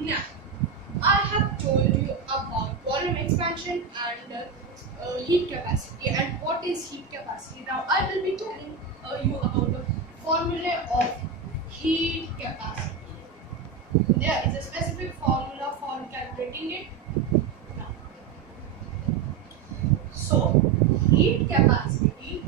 Now, I have told you about volume expansion and heat capacity and what is heat capacity. Now, I will be telling you about the formula of heat capacity. There is a specific formula for calculating it. Now, so heat capacity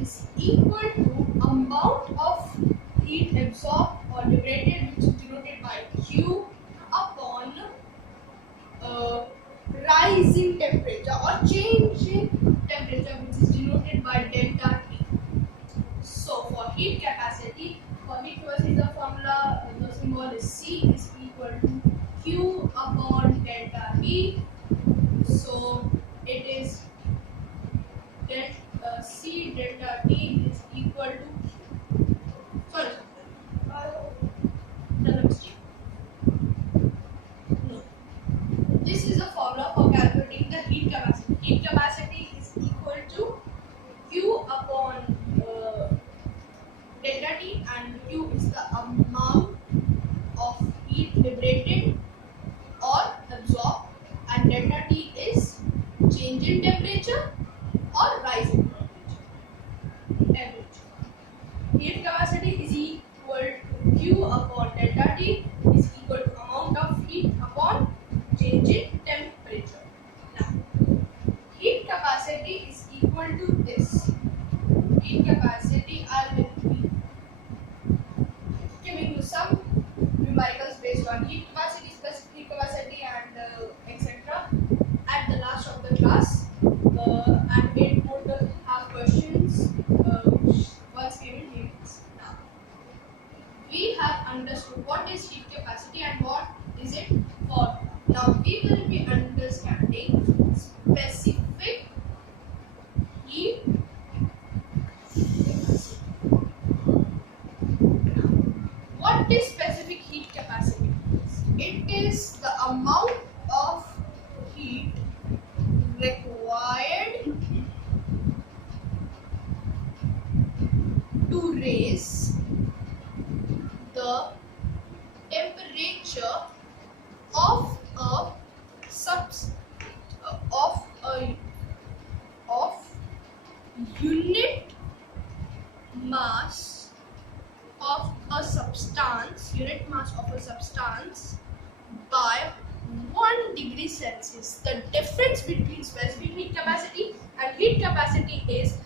is equal to amount of heat absorbed or liberated, which is denoted by Q upon rise in temperature or change in temperature, which is denoted by delta T. So for heat capacity, the formula, the symbol is C is equal to Q upon delta T. So it is C delta T is equal to, sorry, another mistake. No. This is the formula for calculating the heat capacity. Heat capacity is equal to Q upon delta T, and Q is the amount of heat liberated or absorbed, and delta T is change in temperature or rise in temperature. Heat capacity is equal to Q upon delta T is equal to amount of heat upon change in temperature. Now, heat capacity is equal to this. Heat capacity, I will be giving you some numericals based on heat capacity, specific heat capacity, and etc. at the last of the class, and it would have questions which was given here. Now, we have understood what is heat capacity and what is it for. Now we will be understanding specific heat capacity. What is specific heat capacity? It is the amount of heat required to raise the temperature of a unit mass of a substance by 1 degree Celsius. The difference between specific heat capacity and heat capacity is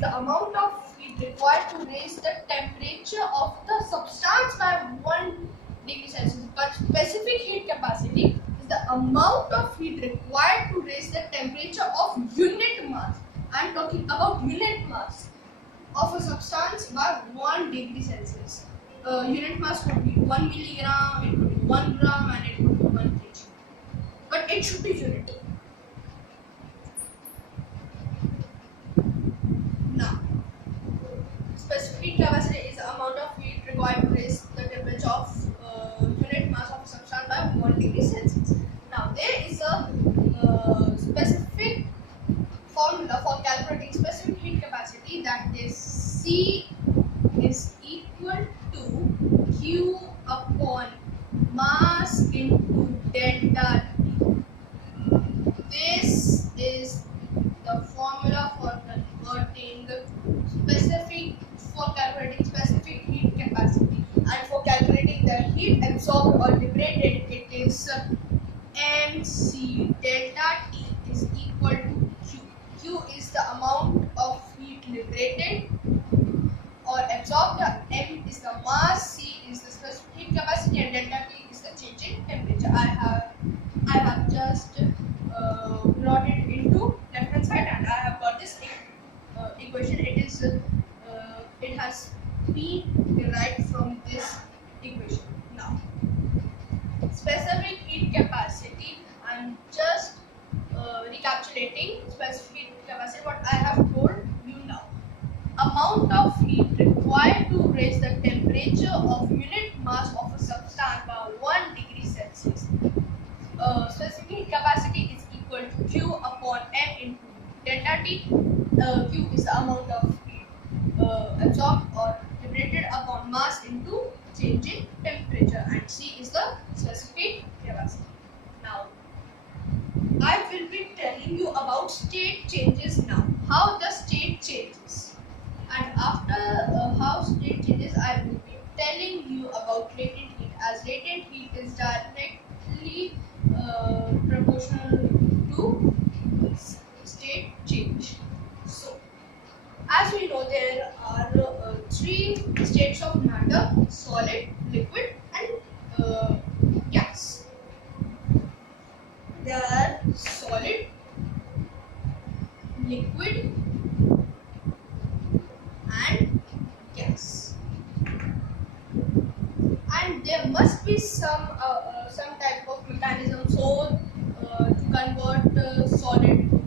the amount of heat required to raise the temperature of the substance by 1 degree Celsius. But specific heat capacity is the amount of heat required to raise the temperature of unit mass. I am talking about unit mass of a substance by 1 degree Celsius. Unit mass could be 1 milligram, it could be 1 gram, and it could be 1 kg. But it should be unit. Now, specific heat capacity is the amount of heat required to raise the temperature of unit mass of a substance by 1 degree Celsius. Now, there is a specific formula for calculating specific heat capacity, that is C is equal to Q upon mass into delta T. This is the formula for calculating specific heat capacity, and for calculating the heat absorbed or liberated, it is MC delta T is equal to Q. Q is the amount of heat liberated or absorbed, M is the mass, C is the specific heat capacity, and delta T is the change in temperature. I have just brought it into left hand side, and I have got this equation. It has been derived from this equation. Now, specific heat capacity, I am just recapitulating specific heat capacity what I have told you now. Amount of heat required to raise the temperature of unit mass of a substance by 1 degree Celsius. Specific heat capacity is equal to Q upon M into delta T. Q is the amount of heat absorbed or liberated upon mass into change in temperature, and C is the specific capacity. Now, I will be telling you about state changes now. How the state changes, and after how state changes, I will be telling you about latent heat, as latent heat is directly proportional to state change. So, as we know, there are three states of matter: solid, liquid, and gas. There are solid, liquid, and gas. And there must be some type of mechanism so to convert solid to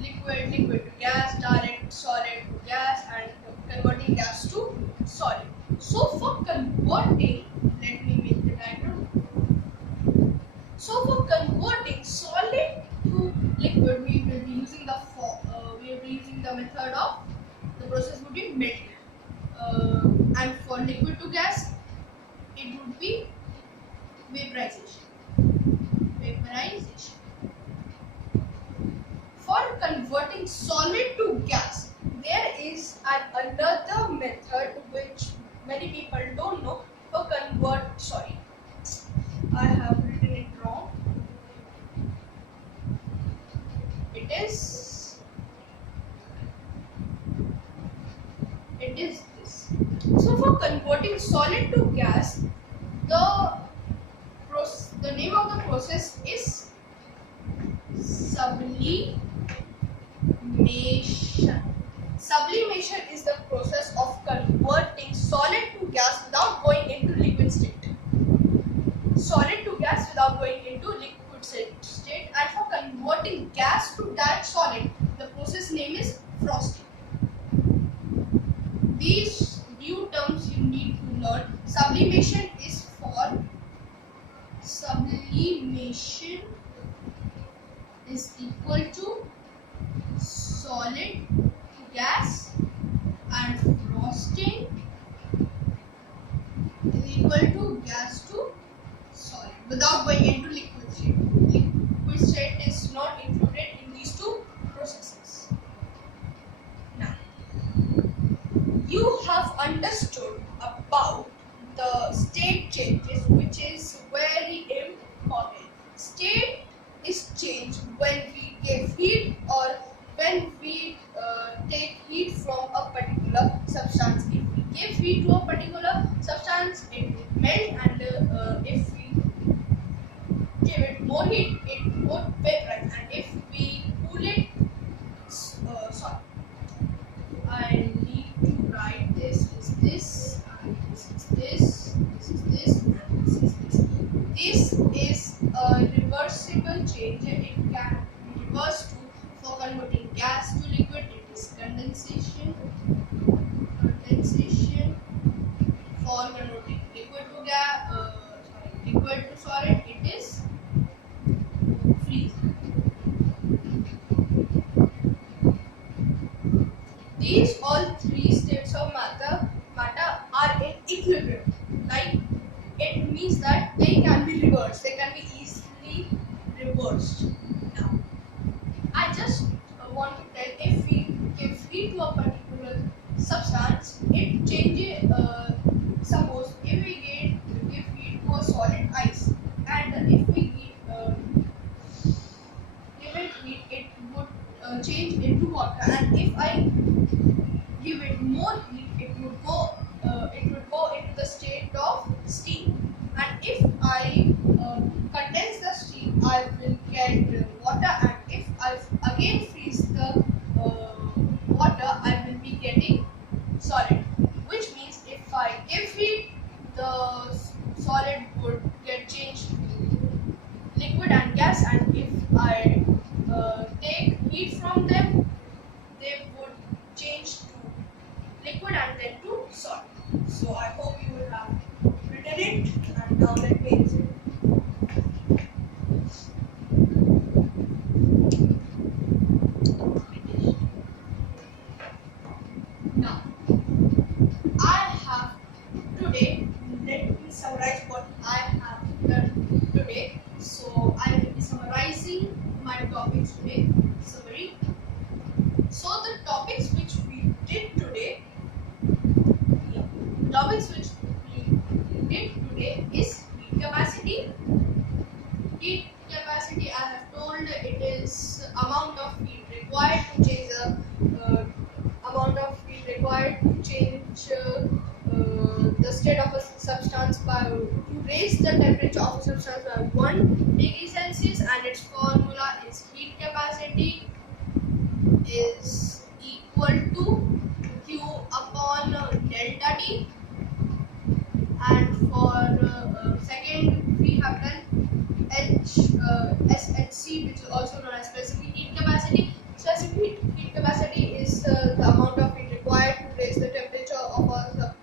liquid, liquid to gas, direct solid to gas, and converting gas to solid. So for converting, let me make the diagram. So for converting solid to liquid, we will be using the method of the process would be melting, and for liquid to gas, it would be vaporization. Vaporization. For converting solid to gas, there is another method which many people don't know. I have written it wrong. It is this. So for converting solid to gas, the name of the process is sublimation. Sublimation is the process of converting solid to gas without going into liquid state. Solid to gas without going into liquid state, and for converting gas to that solid, the process name is frosting. These new terms you need to learn. Sublimation is equal to solid to gas, and frosting is equal to gas to solid without going into liquid state. Liquid state is not included in these two processes. Now, you have understood about the state changes, which is very important. State is changed when we give heat or when we take heat from a particular substance. If we give heat to a particular substance, it will melt, and if we give it more heat, it would vaporize, and if we cool it, sorry, I need to write this is this, and this is this, this is this, and this is this. This is a reversible change. It can be reversed to, for converting gas to liquid, it is condensation. For converting liquid to liquid to solid, it is freezing. These all three states of matter are in equilibrium. Like, it means that they can be reversed. They can be easily reversed. Now, I just want to tell, if we give heat to a particular substance, it changes. Suppose if we give heat to a solid ice, and if we give it heat, it would change into water. And if I give it more heat, it would go into the state of steam. And if I condense the steam, I will get water. And if I again freeze the water, I will be getting solid. Which means if I give heat, the solid would get changed to liquid and gas, and if I take heat from them, they would change to liquid and then to solid. So I hope you will have written it, and now let me exit. Now, I have today me summarize what I have done today. So I will be summarizing my topics today. Summary. So the topics which we did today, is heat capacity. Heat capacity, I have told, it is amount of heat required to change the state of a substance to raise the temperature of a substance by 1 degree Celsius, and its formula is heat capacity is equal to Q upon delta T. And for second, we have done SHC, which is also known as specific heat capacity. Specific heat capacity is the amount of heat required to raise the temperature of a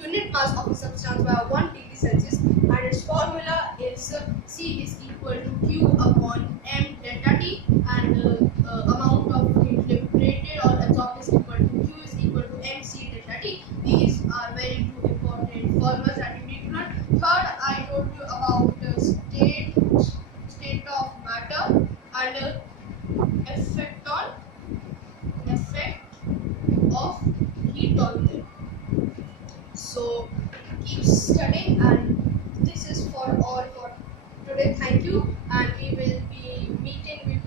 unit mass of a substance by 1 degree Celsius, and its formula is C is equal to Q upon M delta T, and amount of heat liberated or absorbed is equal to Q is equal to MC delta T. These are very two important formulas that you need to learn. Third, I told you about the state of matter and effect of heat on them. So keep studying, and this is for all for today. Thank you, and we will be meeting with